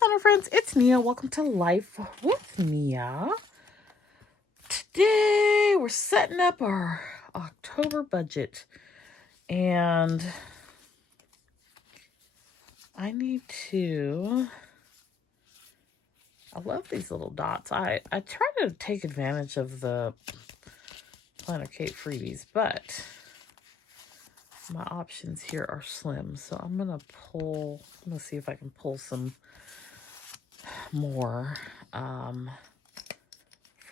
Hello friends, it's Nia. Welcome to Life with Nia. Today we're setting up our October budget and I love these little dots. I try to take advantage of the Planner Kate freebies, but my options here are slim. So I'm going to see if I can pull some more from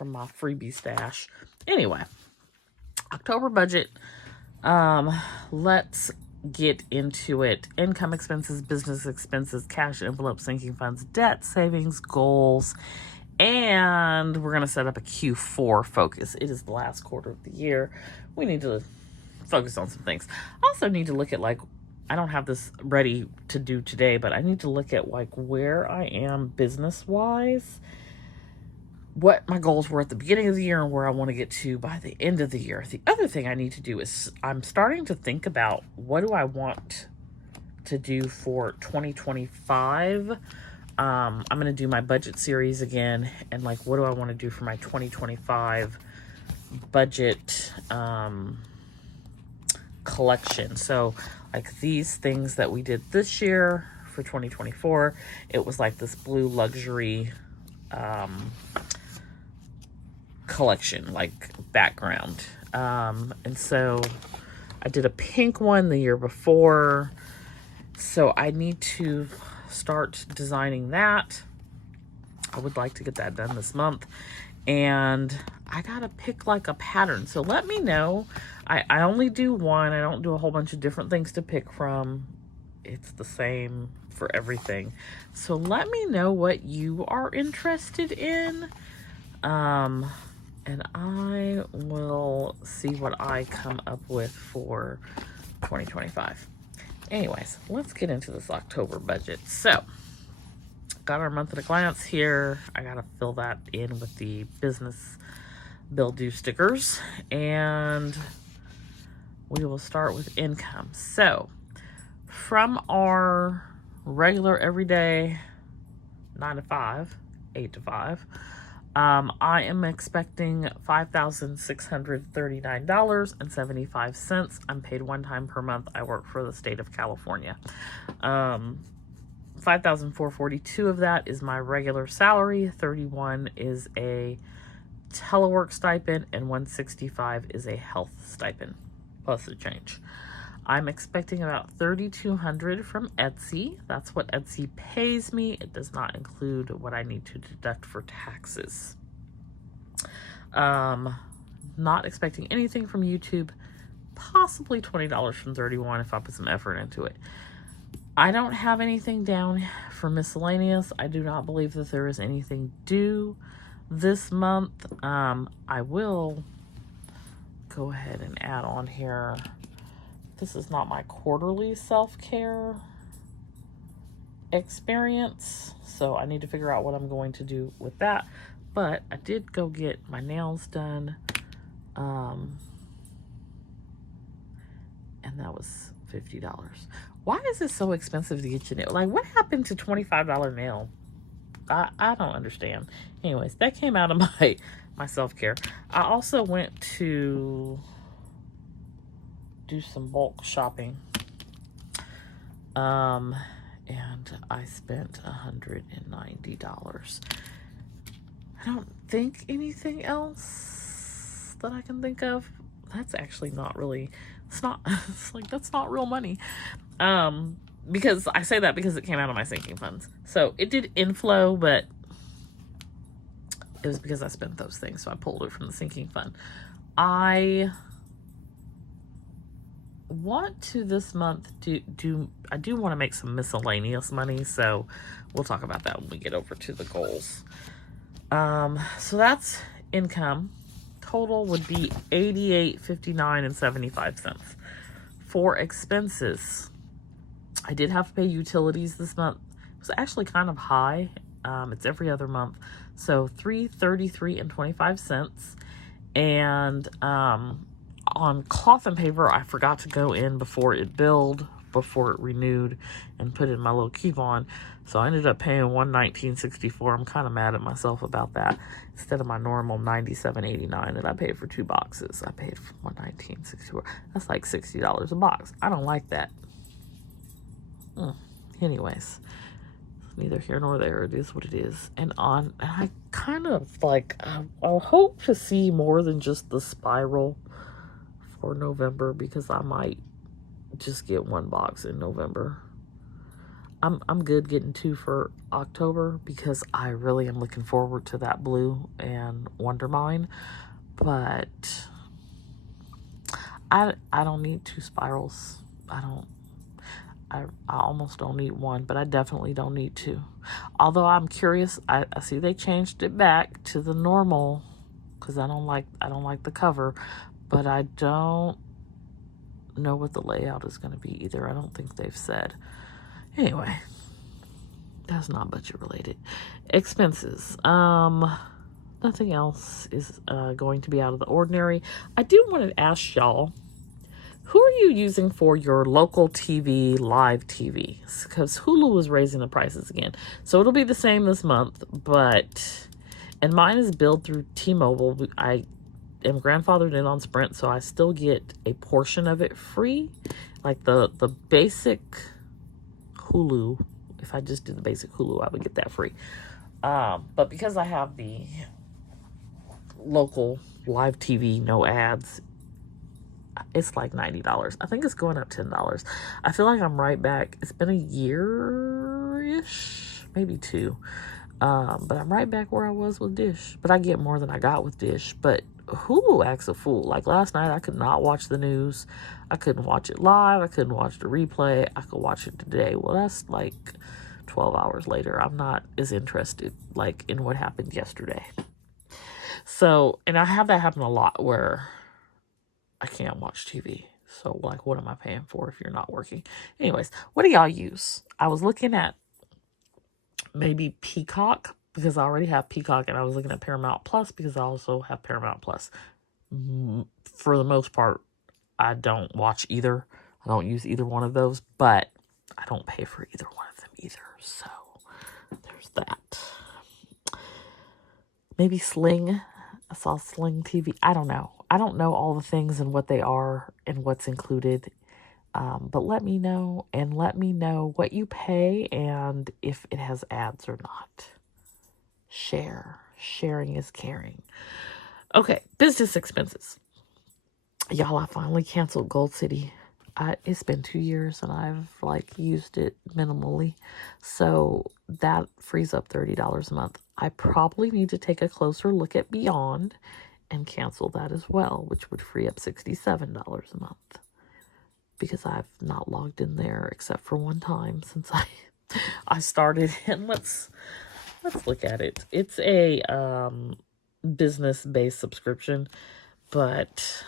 my freebie stash. Anyway, October budget. Let's get into it. Income expenses, business expenses, cash envelope, sinking funds, debt, savings, goals, and we're going to set up a Q4 focus. It is the last quarter of the year. We need to focus on some things. I also need to look at, I don't have this ready to do today, but I need to look at where I am business-wise, what my goals were at the beginning of the year and where I want to get to by the end of the year. The other thing I need to do is I'm starting to think about what do I want to do for 2025. I'm going to do my budget series again, and what do I want to do for my 2025 budget collection. So these things that we did this year for 2024, it was this blue luxury collection, background. And so I did a pink one the year before. So I need to start designing that. I would like to get that done this month. And I gotta pick a pattern. So let me know. I only do one. I don't do a whole bunch of different things to pick from. It's the same for everything. So let me know what you are interested in. And I will see what I come up with for 2025. Anyways, let's get into this October budget. So, got our month at a glance here. I got to fill that in with the business bill due stickers. And we will start with income. So, from our regular everyday 9 to 5, 8 to 5, I am expecting $5,639.75. I'm paid one time per month. I work for the state of California. $5,442 of that is my regular salary. $31 is a telework stipend, and $165 is a health stipend plus a change. I'm expecting about $3,200 from Etsy. That's what Etsy pays me. It does not include what I need to deduct for taxes. Not expecting anything from YouTube. Possibly $20 from 31 if I put some effort into it. I don't have anything down for miscellaneous. I do not believe that there is anything due this month. I will go ahead and add on here. This is not my quarterly self-care experience, so I need to figure out what I'm going to do with that. But I did go get my nails done, and that was $50. Why is it so expensive to get your nail? What happened to $25 nail? I don't understand. Anyways, that came out of my self-care. I also went to do some bulk shopping, and I spent $190. I don't think anything else that I can think of. That's actually not really, that's not real money. Because I say that because it came out of my sinking funds. So it did inflow, but it was because I spent those things. So I pulled it from the sinking fund. I want to this month I do want to make some miscellaneous money, so we'll talk about that when we get over to the goals. So that's income. Total would be $88.59.75. For expenses, I did have to pay utilities this month. It was actually kind of high. It's every other month, so $333.25. And on cloth and paper, I forgot to go in before it billed before it renewed and put in my little coupon. So I ended up paying $119.64. I'm kind of mad at myself about that. Instead of my normal $97.89 that I paid for 2 boxes, I paid for $119.64. That's like $60 a box. I don't like that. Anyways, neither here nor there. It is what it is. And I kind of like, I hope to see more than just the spiral for November, because I might just get 1 box in November. I'm good getting 2 for October, because I really am looking forward to that blue and Wonder Mine. But I don't need 2 spirals. I almost don't need 1, but I definitely don't need 2. Although I'm curious, I see they changed it back to the normal, because I don't like the cover, but I don't know what the layout is going to be either. I don't think they've said. Anyway, that's not budget related. Expenses. Nothing else is going to be out of the ordinary. I do want to ask y'all, who are you using for your local TV, live TV? Because Hulu is raising the prices again. So it'll be the same this month, and mine is billed through T-Mobile. I am grandfathered in on Sprint, so I still get a portion of it free. Like the basic Hulu, if I just did the basic Hulu, I would get that free. But because I have the local live TV, no ads, it's like $90. I think it's going up $10. I feel like I'm right back. It's been a year-ish, maybe 2. But I'm right back where I was with Dish. But I get more than I got with Dish. But Hulu acts a fool. Like last night, I could not watch the news. I couldn't watch it live. I couldn't watch the replay. I could watch it today. Well, that's like 12 hours later. I'm not as interested like in what happened yesterday. So, and I have that happen a lot where I can't watch TV. So, like, what am I paying for if you're not working? Anyways, what do y'all use? I was looking at maybe Peacock, because I already have Peacock, and I was looking at Paramount Plus because I also have Paramount Plus. For the most part, I don't watch either. I don't use either one of those, but I don't pay for either one of them either. So, there's that. Maybe Sling. I saw Sling TV. I don't know. I don't know all the things and what they are and what's included. But let me know, and let me know what you pay and if it has ads or not. Sharing is caring. Okay, business expenses. Y'all, I finally canceled Gold City. It's been 2 years and I've used it minimally. So that frees up $30 a month. I probably need to take a closer look at Beyond and cancel that as well, which would free up $67 a month. Because I've not logged in there except for one time since I started. And let's look at it. It's a business-based subscription, but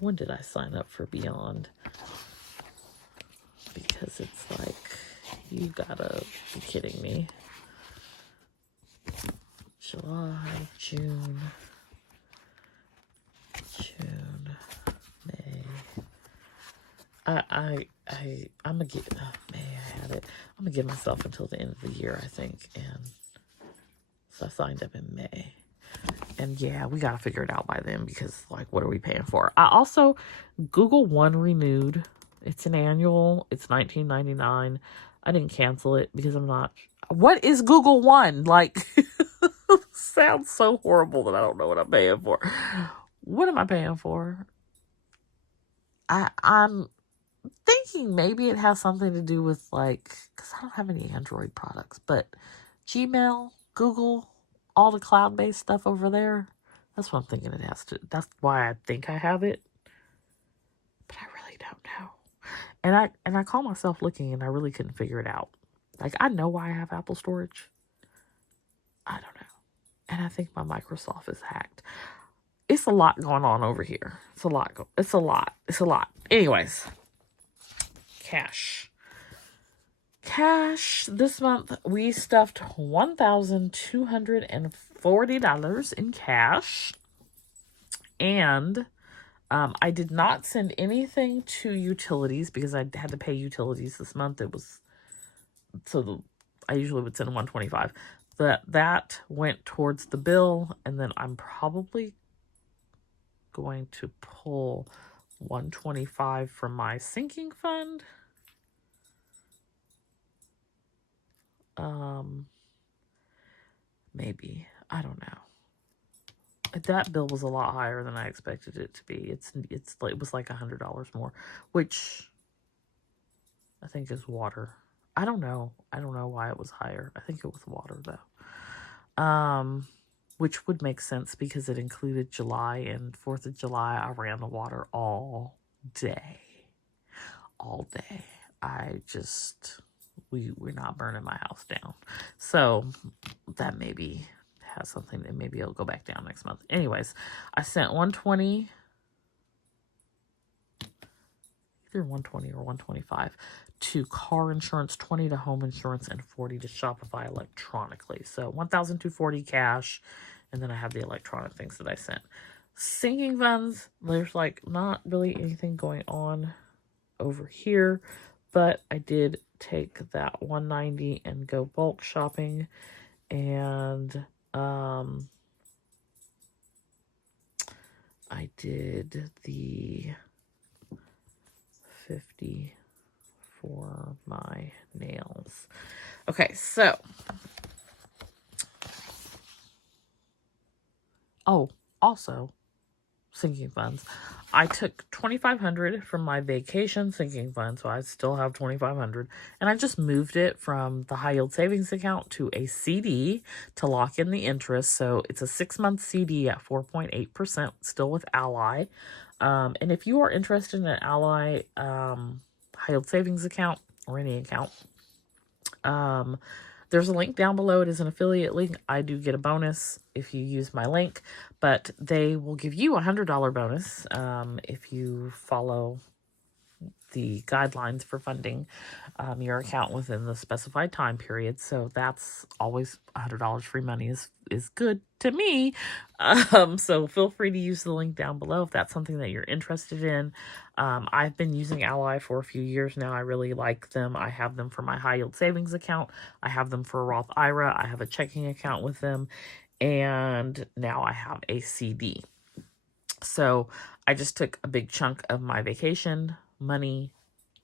when did I sign up for Beyond? Because it's like, you gotta be kidding me. July, June, May. I'm gonna get May. I had it. I'm gonna give myself until the end of the year, I think, and so I signed up in May. And yeah, we gotta figure it out by then, because what are we paying for? I also Google One renewed. It's an annual. It's $19.99. I didn't cancel it because I'm not. What is Google One? Sounds so horrible that I don't know what I'm paying for. What am I paying for? I'm thinking maybe it has something to do with because I don't have any Android products, but Gmail, Google, all the cloud-based stuff over there. That's what I'm thinking it has to. That's why I think I have it, but I really don't know. And I call myself looking, and I really couldn't figure it out. I know why I have Apple storage. I don't know. And I think my Microsoft is hacked. It's a lot going on over here. It's a lot. Anyways, cash. This month, we stuffed $1,240 in cash. And I did not send anything to utilities because I had to pay utilities this month. It was I usually would send 125. That went towards the bill, and then I'm probably going to pull 125 from my sinking fund. Maybe, I don't know. That bill was a lot higher than I expected it to be. It was like $100 more, which I think is water. I don't know why it was higher. I think it was water though. Which would make sense because it included July, and 4th of July I ran the water all day. We're not burning my house down. So that maybe has something, and maybe it'll go back down next month. Anyways, I sent 120, either 120 or 125 to car insurance, 20 to home insurance, and 40 to Shopify electronically. So 1,240 cash, and then I have the electronic things that I sent. Sinking funds, there's like not really anything going on over here, but I did take that 190 and go bulk shopping, and I did the 50 for my nails. Okay, so also sinking funds. I took $2,500 from my vacation sinking fund, so I still have $2,500, and I just moved it from the high yield savings account to a CD to lock in the interest. So it's a 6-month CD at 4.8%, still with Ally. And if you are interested in an Ally high yield savings account or any account, there's a link down below. It is an affiliate link. I do get a bonus if you use my link, but they will give you a $100 bonus if you follow the guidelines for funding your account within the specified time period. So that's always $100 free money is good to me. So feel free to use the link down below if that's something that you're interested in. I've been using Ally for a few years now. I really like them. I have them for my high yield savings account. I have them for a Roth IRA. I have a checking account with them. And now I have a CD. So I just took a big chunk of my vacation money,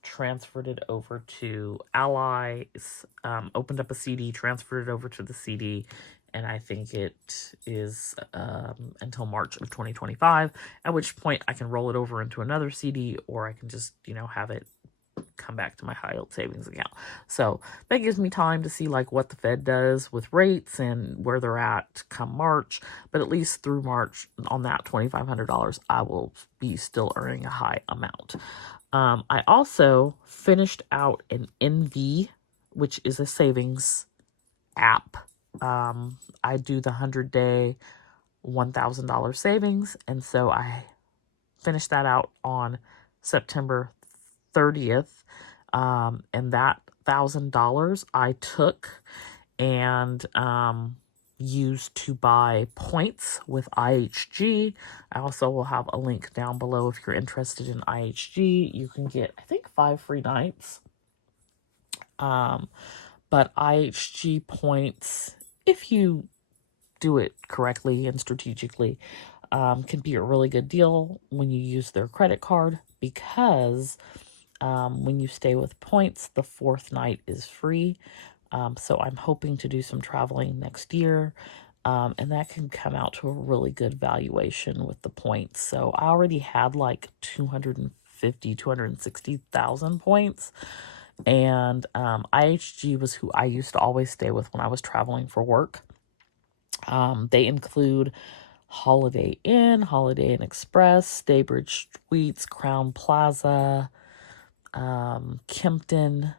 transferred it over to Ally, opened up a CD, transferred it over to the CD, and I think it is until March of 2025, at which point I can roll it over into another CD, or I can just, have it come back to my high yield savings account. So that gives me time to see like what the Fed does with rates and where they're at come March. But at least through March, on that $2,500, I will be still earning a high amount. I also finished out an NV, which is a savings app. I do the 100-day $1,000 savings, and so I finished that out on September 30th, and that $1,000 I took and used to buy points with IHG. I also will have a link down below if you're interested in IHG. You can get, I think, 5 free nights. But IHG points, if you do it correctly and strategically, can be a really good deal when you use their credit card, because when you stay with points, the 4th night is free. So I'm hoping to do some traveling next year, and that can come out to a really good valuation with the points. So I already had like 260,000 points, and IHG was who I used to always stay with when I was traveling for work. They include Holiday Inn, Holiday Inn Express, Staybridge Suites, Crown Plaza, Kimpton,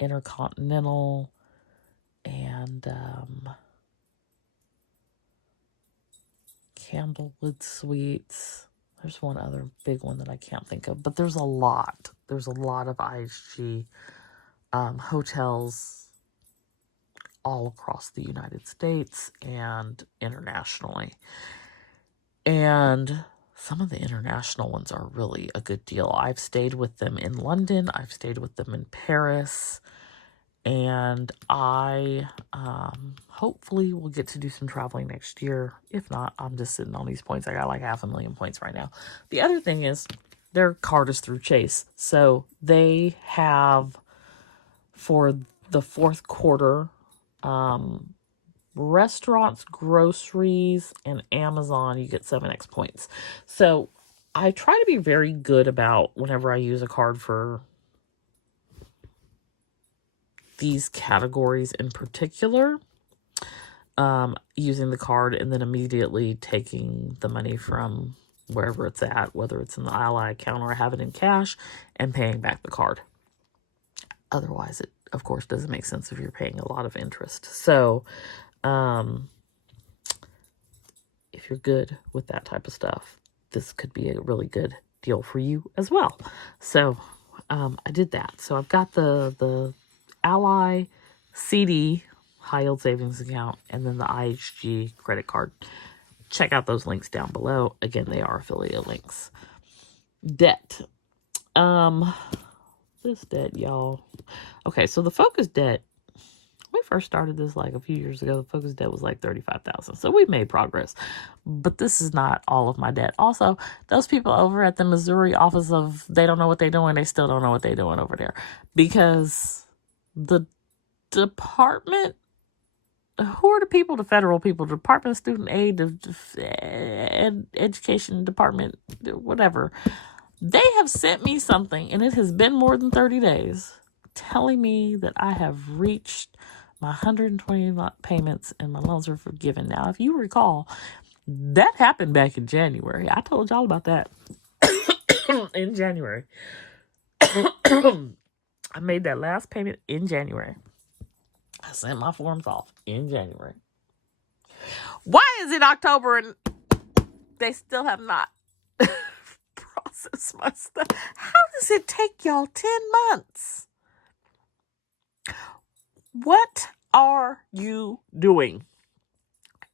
Intercontinental, and Candlewood Suites. There's one other big one that I can't think of, but there's a lot. There's a lot of IHG hotels all across the United States and internationally. And some of the international ones are really a good deal. I've stayed with them in London. I've stayed with them in Paris. And I hopefully will get to do some traveling next year. If not, I'm just sitting on these points. I got like 500,000 points right now. The other thing is their card is through Chase. So they have, for the fourth quarter, restaurants, groceries, and Amazon, you get 7x points. So I try to be very good about whenever I use a card for these categories in particular, using the card and then immediately taking the money from wherever it's at, whether it's in the Ally account or I have it in cash, and paying back the card. Otherwise, it, of course, doesn't make sense if you're paying a lot of interest. So, if you're good with that type of stuff, this could be a really good deal for you as well. So, I did that. So I've got the Ally CD high yield savings account and then the IHG credit card. Check out those links down below. Again, they are affiliate links. Debt. This debt, y'all. Okay, so the Focus debt, we first started this like a few years ago. The Focus debt was like $35,000. So we've made progress. But this is not all of my debt. Also, those people over at the Missouri office of they don't know what they're doing, they still don't know what they're doing over there. Because the department, who are the people? The federal people, the Department of Student Aid, the Education Department, whatever. They have sent me something, and it has been more than 30 days, telling me that I have reached my 120 payments and my loans are forgiven. Now, if you recall, that happened back in January. I told y'all about that in January. I made that last payment in January. I sent my forms off in January. Why is it October and they still have not processed my stuff? How does it take y'all 10 months? What are you doing?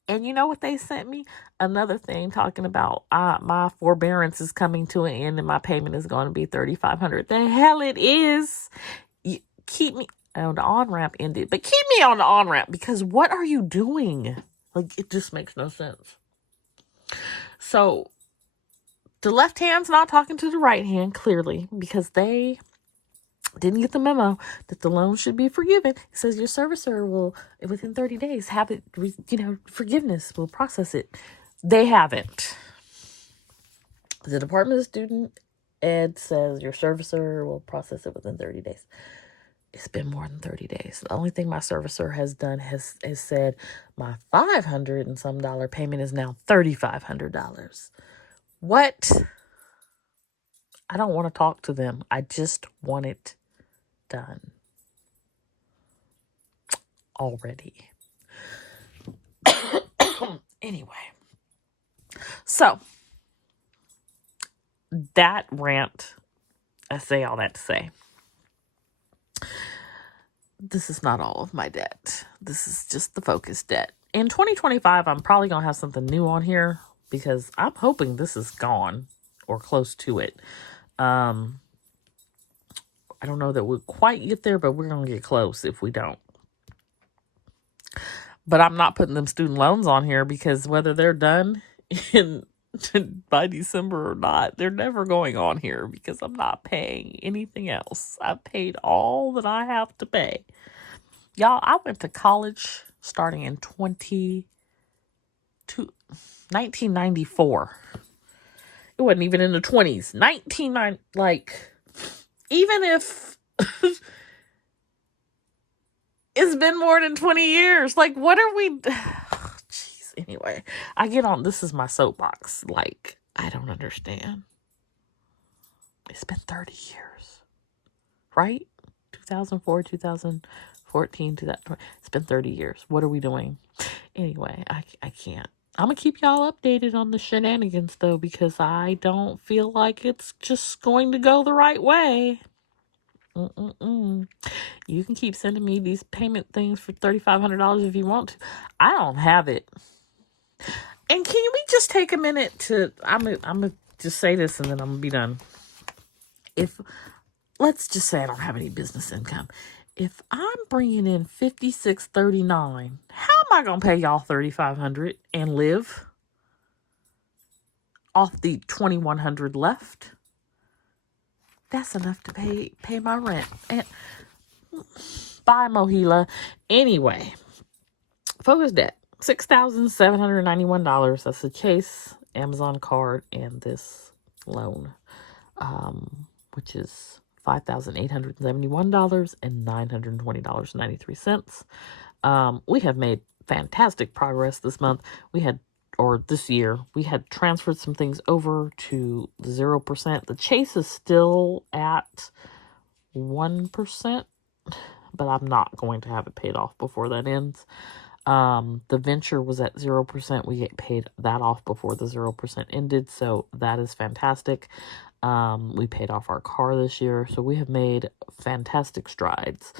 And you know what they sent me? Another thing talking about my forbearance is coming to an end and my payment is going to be $3,500. The hell it is. You keep me on the on-ramp ended, but keep me on the on-ramp, because what are you doing? Like, it just makes no sense. So the left hand's not talking to the right hand, clearly, because they didn't get the memo that the loan should be forgiven. It says your servicer will, within 30 days, have it, forgiveness will process it. They haven't. The Department of Student Ed says your servicer will process it within 30 days. It's been more than 30 days. The only thing my servicer has done has said my $500 and some payment is now $3,500. What? I don't want to talk to them. I just want it done already. Anyway, so that rant, I say all that to say, this is not all of my debt. This is just the Focus debt. In 2025, I'm probably going to have something new on here because I'm hoping this is gone or close to it. I don't know that we'll quite get there, but we're going to get close if we don't. But I'm not putting them student loans on here because whether they're done by December or not, they're never going on here because I'm not paying anything else. I've paid all that I have to pay. Y'all, I went to college starting in 1994. It wasn't even in the 20s. 1990, like, even if it's been more than 20 years, like, what are we... Jeez, anyway, I get on, this is my soapbox. Like, I don't understand. It's been 30 years, right? 2004, 2014, 2020. It's been 30 years. What are we doing? Anyway, I can't. I'm going to keep y'all updated on the shenanigans, though, because I don't feel like it's just going to go the right way. You can keep sending me these payment things for $3,500 if you want to. I don't have it. And can we just take a minute to, I'm gonna just say this and then I'm gonna be done. If, let's just say I don't have any business income. If I'm bringing in $56.39, how am I gonna pay y'all $3,500 and live off the $2,100 left? That's enough to pay my rent. And bye, Mohila. Anyway, focus debt, $6,791. That's the Chase, Amazon card, and this loan, which is $5,871 and $920.93. We have made fantastic progress this month. This year, we had transferred some things over to 0%. The Chase is still at 1%, but I'm not going to have it paid off before that ends. The venture was at 0%. We get paid that off before the 0% ended, so that is fantastic. We paid off our car this year, so we have made fantastic strides.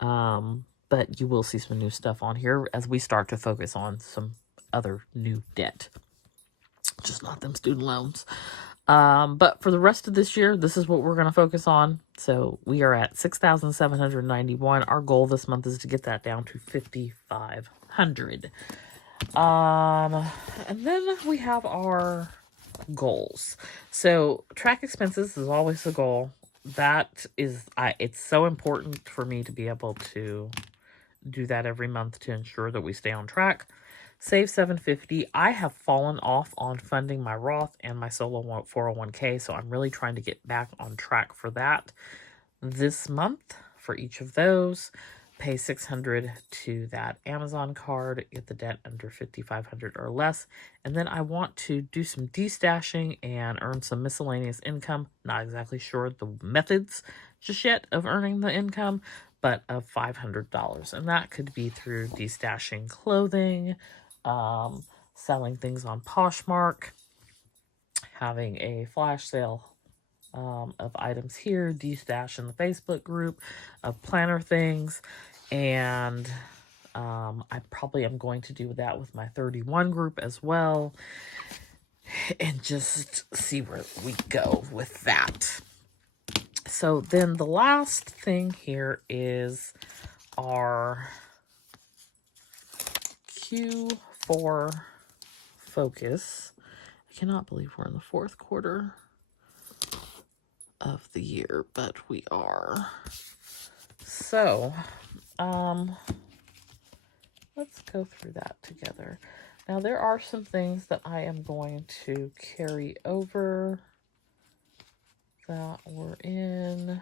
But you will see some new stuff on here as we start to focus on some other new debt, just not them student loans. But for the rest of this year, this is what we're going to focus on. So we are at 6,791. Our goal this month is to get that down to 5,500. And then we have our goals. So track expenses is always the goal. It's so important for me to be able to do that every month to ensure that we stay on track. Save $750. I have fallen off on funding my Roth and my solo 401k, so I'm really trying to get back on track for that this month for each of those. Pay $600 to that Amazon card, get the debt under $5,500 or less, and then I want to do some destashing and earn some miscellaneous income. Not exactly sure the methods just yet of earning the income, but of $500, and that could be through destashing clothing, selling things on Poshmark, having a flash sale of items here, destash in the Facebook group of planner things, and I probably am going to do that with my 31 group as well, and just see where we go with that. So then the last thing here is our Q4 focus. I cannot believe we're in the fourth quarter of the year, but we are. So, let's go through that together. Now, there are some things that I am going to carry over that were in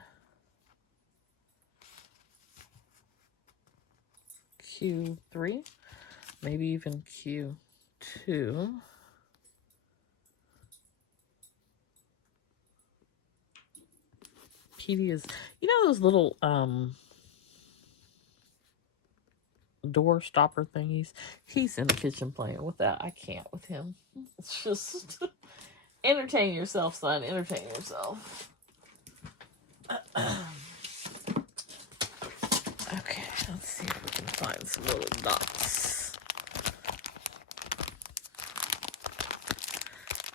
Q3, maybe even Q2. Petey is, those little door stopper thingies? He's in the kitchen playing with that. I can't with him. It's just entertain yourself, son. Entertain yourself. Okay, let's see if we can find some little dots.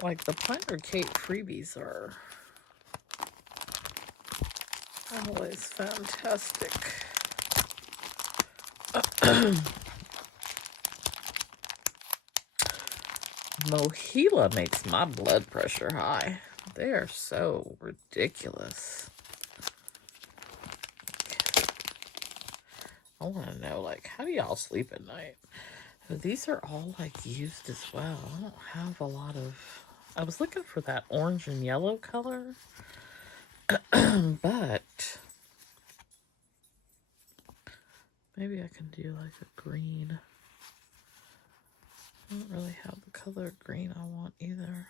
Like the Planner Kate freebies are always fantastic. Mohila makes my blood pressure high. They are so ridiculous. I want to know, how do y'all sleep at night? These are all, used as well. I don't have a lot of... I was looking for that orange and yellow color. But... maybe I can do, a green. I don't really have the color green I want either.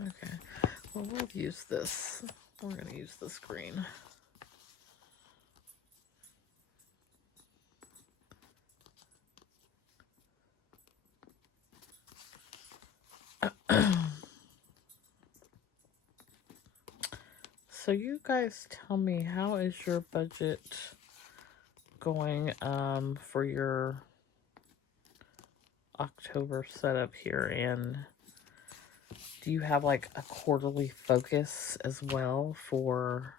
Okay. Well, we'll use this. We're going to use this green. So you guys tell me, how is your budget going for your October setup here, and do you have like a quarterly focus as well for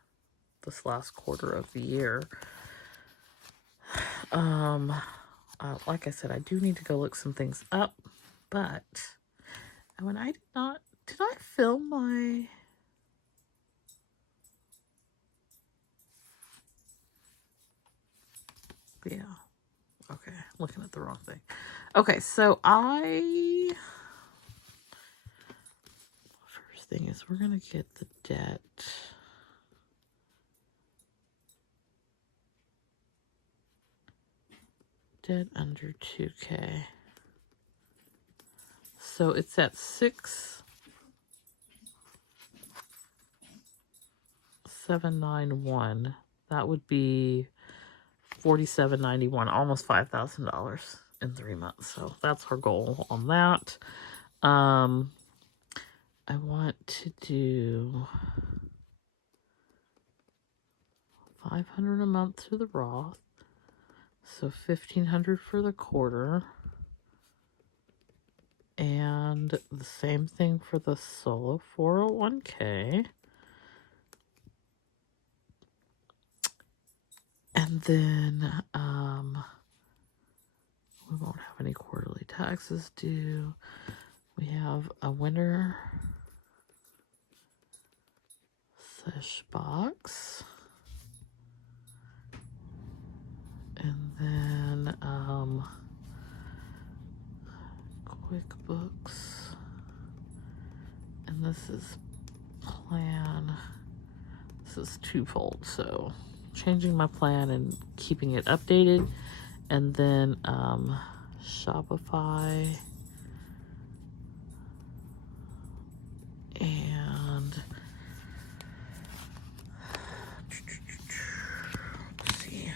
this last quarter of the year? Like I said, I do need to go look some things up, but when I did I film my, yeah, okay, looking at the wrong thing. Okay, so first thing is we're going to get the debt. Debt under 2K. So it's at 6,791. That would be $4,791, almost $5,000 in 3 months. So that's our goal on that. I want to do $500 a month to the Roth, so $1,500 for the quarter, and the same thing for the solo 401k. And then we won't have any quarterly taxes due. We have a winter sesh box. And then QuickBooks. And this is plan. This is twofold, so changing my plan and keeping it updated. And then Shopify. And let's see.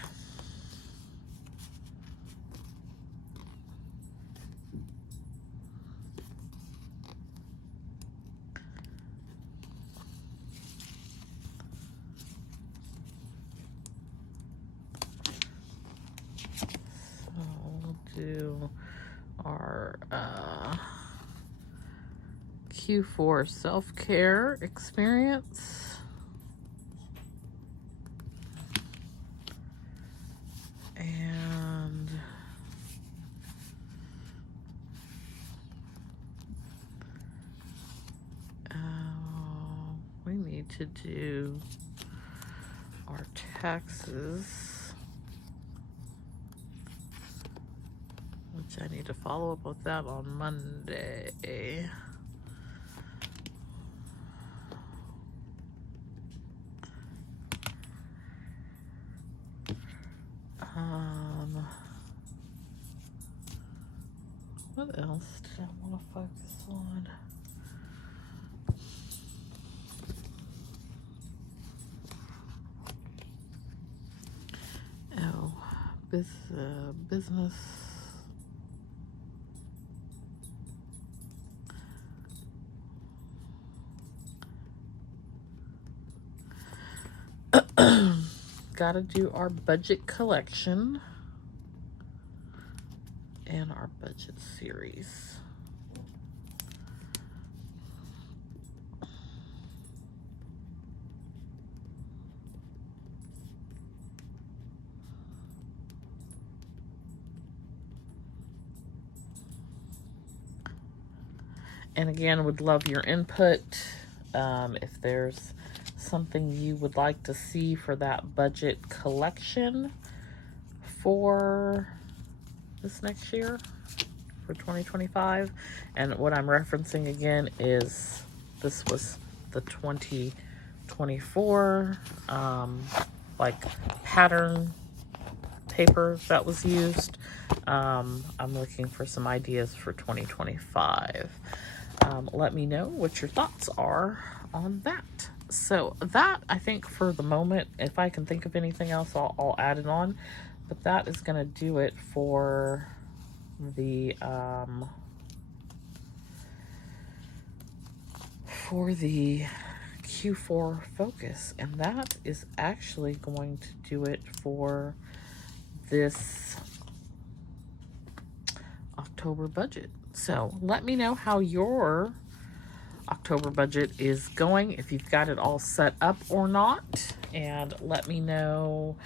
So we'll do our Q4 self-care experience. And we need to do our taxes, which I need to follow up with that on Monday. What else did I want to focus on? Oh, business. Gotta do our budget collection and our budget series. And again, would love your input. If there's something you would like to see for that budget collection for this next year, for 2025. And what I'm referencing again is this was the 2024 like pattern paper that was used. I'm looking for some ideas for 2025. Let me know what your thoughts are on that. So that, I think for the moment, if I can think of anything else, I'll add it on. But that is going to do it for the Q4 focus. And that is actually going to do it for this October budget. So let me know how your October budget is going, if you've got it all set up or not, and let me know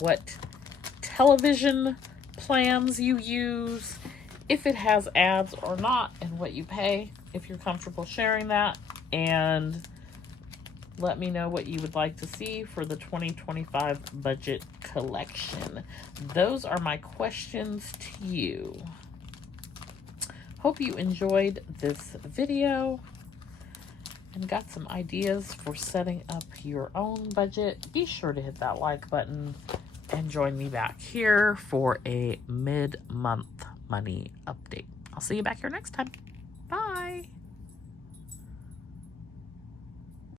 what television plans you use, if it has ads or not, and what you pay, if you're comfortable sharing that, and let me know what you would like to see for the 2025 budget collection. Those are my questions to you. Hope you enjoyed this video and got some ideas for setting up your own budget. Be sure to hit that like button and join me back here for a mid-month money update. I'll see you back here next time. Bye.